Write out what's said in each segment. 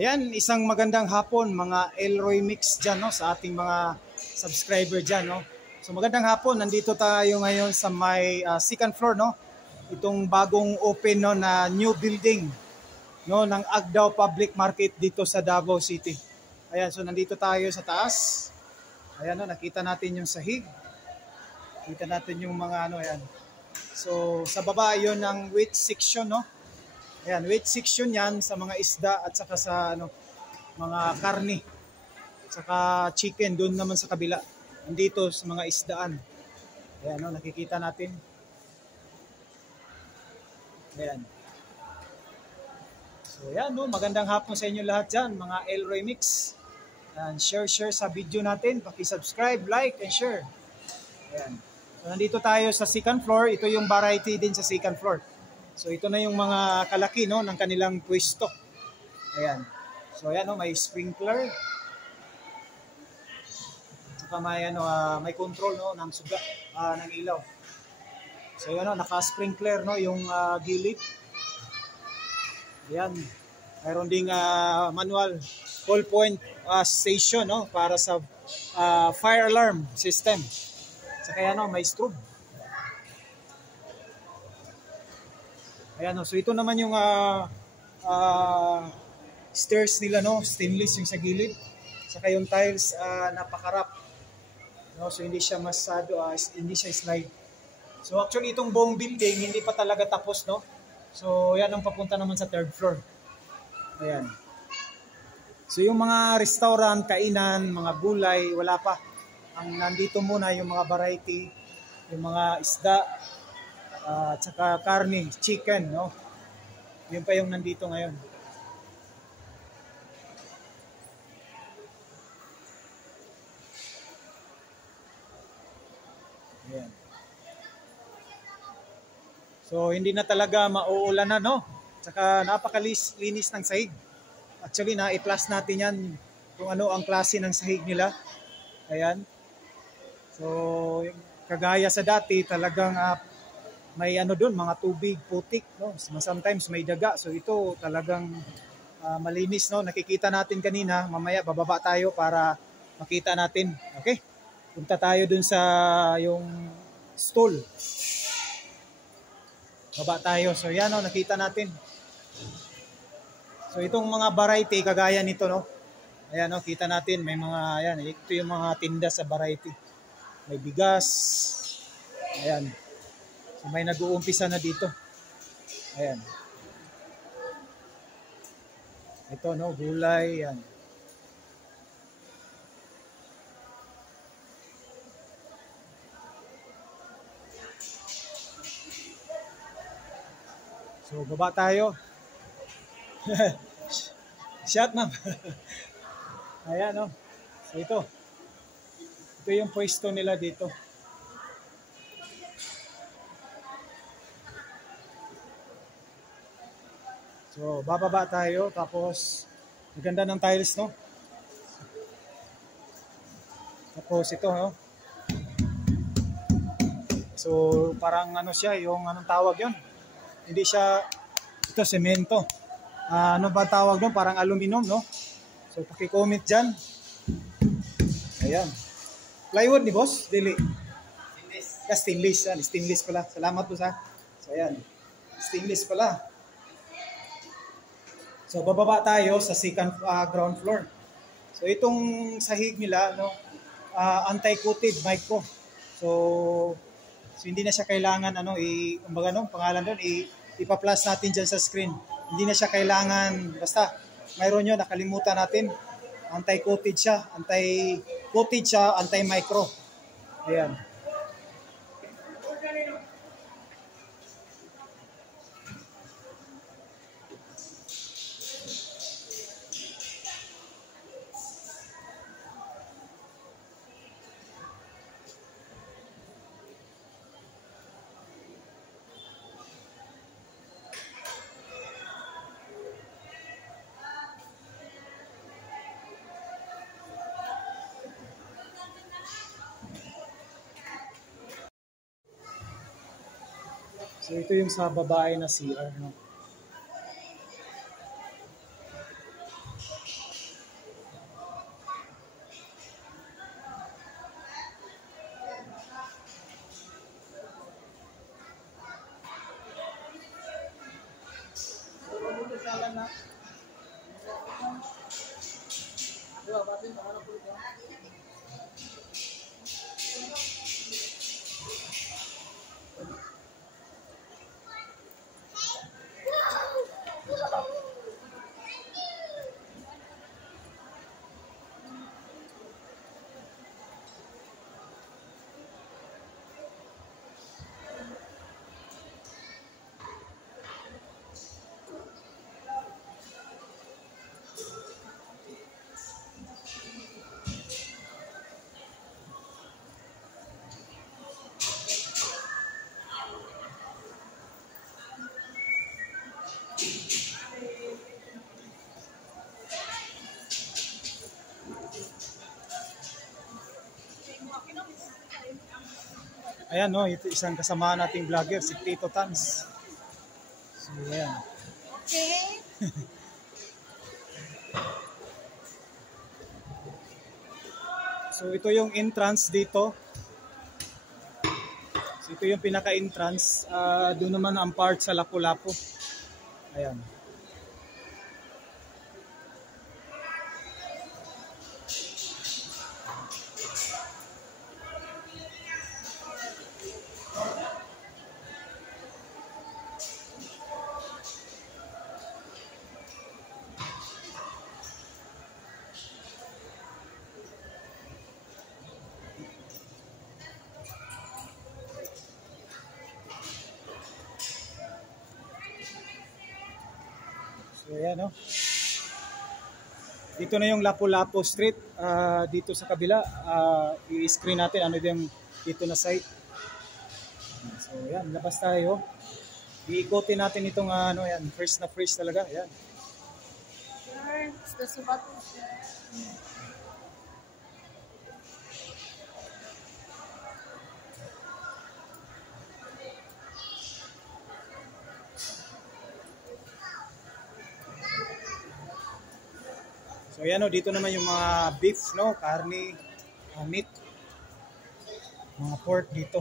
Ayan, isang magandang hapon mga Elroy Mix dyan, no, sa ating mga subscriber dyan. No? So magandang hapon, nandito tayo ngayon sa may second floor. No? Itong bagong open, no, na new building, no, ng Agdao Public Market dito sa Davao City. Ayan, so nandito tayo sa taas. Ayan, no, nakita natin yung sahig. Kita natin yung mga ano, ayan. So sa baba yon ng weight section, no. Ayan, weight section yan sa mga isda at saka sa ano, mga karne. Saka chicken doon naman sa kabila. Nandito sa mga isdaan. Ayan, no, nakikita natin. Ayan. So ayan, no, magandang hapon sa inyo lahat dyan, mga Elroy Mix. And share sa video natin. Paki-subscribe, like, and share. Ayan. So nandito tayo sa second floor. Ito yung variety din sa second floor. So ito na yung mga kalaki, no, ng kanilang pwesto. Ayan. So ayan, no, may sprinkler. Saka may ano, may control, no, ng suga, ng ilaw. So ayan, no, naka-sprinkler, no, yung gilid. Ayan. Mayroon ding manual call point station, no, para sa fire alarm system. Saka ayan, no, may strobe. Ayan, no, so ito naman yung stairs nila, no, stainless yung sa gilid. Saka yung tiles napakarap. No, so hindi siya masado, hindi siya slide. So actually itong buong building hindi pa talaga tapos, no. So yan ang papunta naman sa third floor. Ayan. So yung mga restaurant, kainan, mga gulay, wala pa. Ang nandito muna yung mga variety, yung mga isda, at saka karne, chicken, no. Yun pa yung nandito ngayon. Ayan. So hindi na talaga mauulan na, no. Saka napakalinis ng sahig. Actually na-i-plus natin yan kung ano ang klase ng sahig nila. Ayan. So kagaya sa dati talagang may ano doon, mga tubig, putik, no. Sometimes may daga. So ito talagang malinis, no. Nakikita natin kanina, mamaya bababa tayo para makita natin. Okay? Punta tayo dun sa yung stall. Baba tayo. So yan, no, nakita natin. So itong mga variety kagaya nito, no. Ayan, no, kita natin may mga ayan, ito yung mga tinda sa variety. May bigas. Ayan. So may nag-uumpisa na dito. Ayan. Ito, no, gulay, ayan. So baba tayo. Shot, ma'am. Ayan, no. So ito yung pwesto nila dito. So bababa tayo, tapos maganda ng tiles, no. Tapos ito, no. So parang ano siya, yung anong tawag yon? Hindi siya, ito semento. Ano ba tawag doon? Parang aluminum, no? So paki-comment dyan. Ayan. Plywood ni boss? Dili. Stainless. Stainless pala. Salamat po sa. So ayan. Stainless pala. So bababa tayo sa second ground floor. So itong sahig nila, no, anti-coated micro. So hindi na siya kailangan ano, kumbaga, no, pangalan doon, ipa-plus natin diyan sa screen. Hindi na siya kailangan, basta mayroon yun, nakalimutan natin. Anti-coated siya, anti-micro. Ayan. So ito yung sa babae na CR, no. Ayan no, ito isang kasama nating vlogger, si Tito Tans. So ayan. Okay. So ito yung entrance dito. So ito yung pinaka-entrance. Doon naman ang part sa Lapu-Lapu. Ayan. So ayan no. Dito na yung Lapu-Lapu Street. Dito sa kabila, i-screen natin ano yung dito na site. So ayan, labas tayo. Iikotin natin itong ano yan, first na first talaga. Ayan. Sure. Gusto subat mo siya. So ayan o, dito naman yung mga beef, no? Karne, meat, mga pork dito.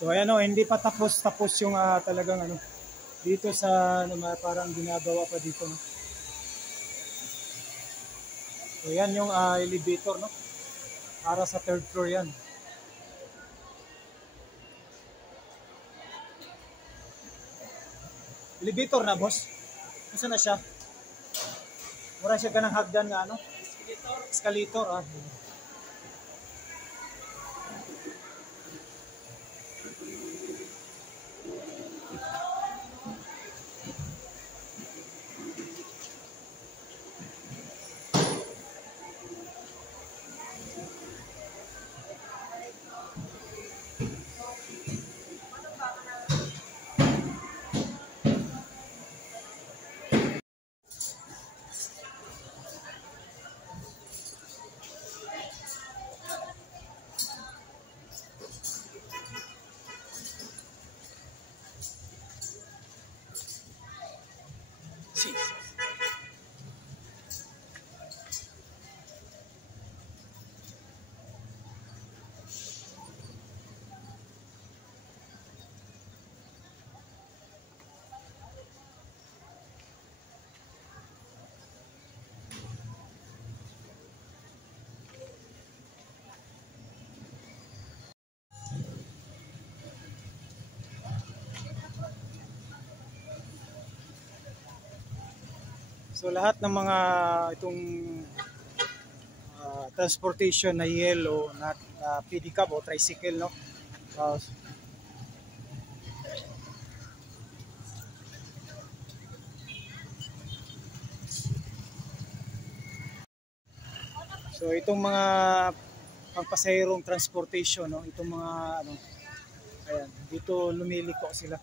So ayan o, hindi pa tapos yung talagang ano, dito sa ano, parang ginagawa pa dito. No? So yan yung elevator, no? Para sa third floor yan. Elevator na, boss? Nasaan na siya? Mura siya ganang hagdan nga, ano? Escalator, So lahat ng mga itong transportation na yellow na pedicab o tricycle, no? So itong mga pangpasahirong transportation, no? Itong mga ano, ayan, dito lumiliko sila.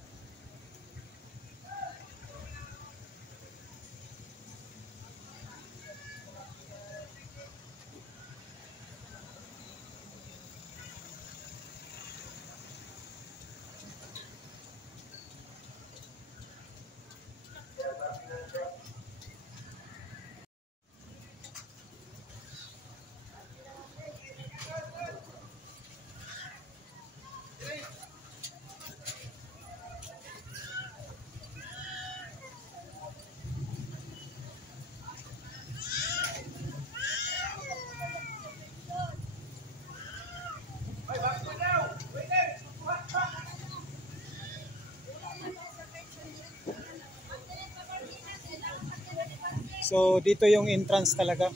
So dito yung entrance talaga.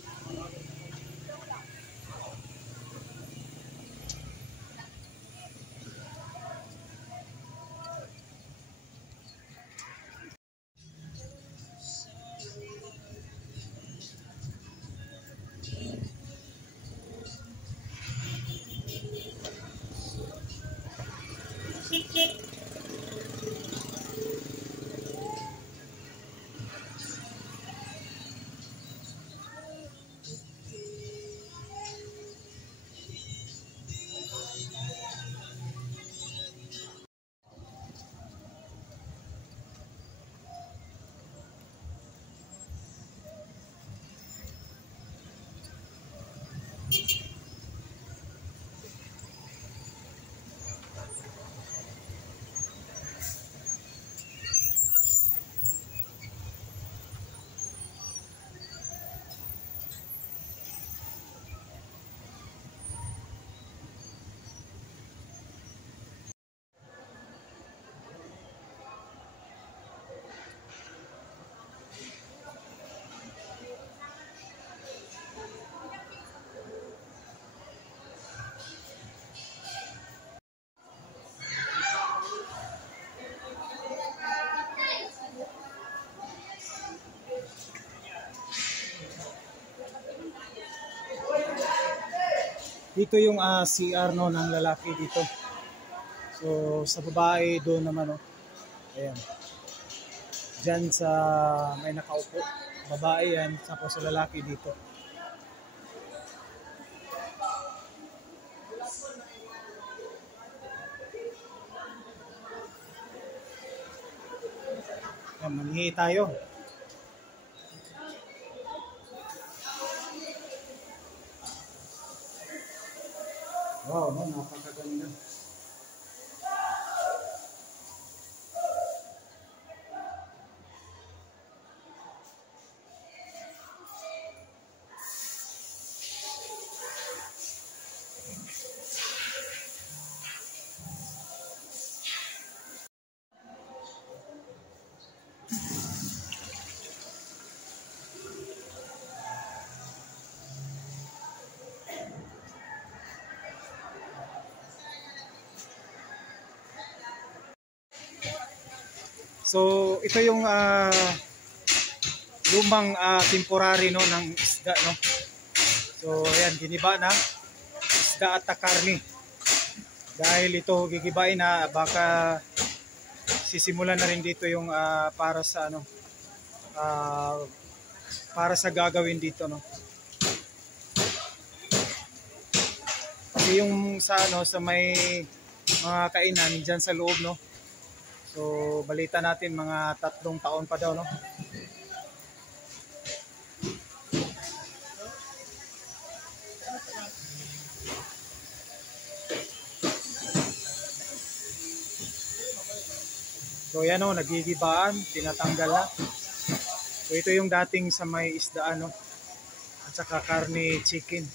Dito yung CR, no, ng lalaki dito. So sa babae doon naman, no. Ayan. Diyan sa may nakaupo. Babae yan, tapos sa lalaki dito. Ayan, manghihi tayo. Wow, no, napakaganda. So ito yung lumang temporary, no, ng isda, no. So ayan, giniba na isda at karne. Dahil ito gigibain na, baka sisimulan na rin dito yung para sa ano, para sa gagawin dito, no. Kasi yung sa ano, sa may mga kainan diyan sa loob, no. So balita natin mga 3 taon pa daw, no. So yan, no, nagigibaan, tinatanggal na. So ito yung dating sa may isdaan, no, at saka karne chicken.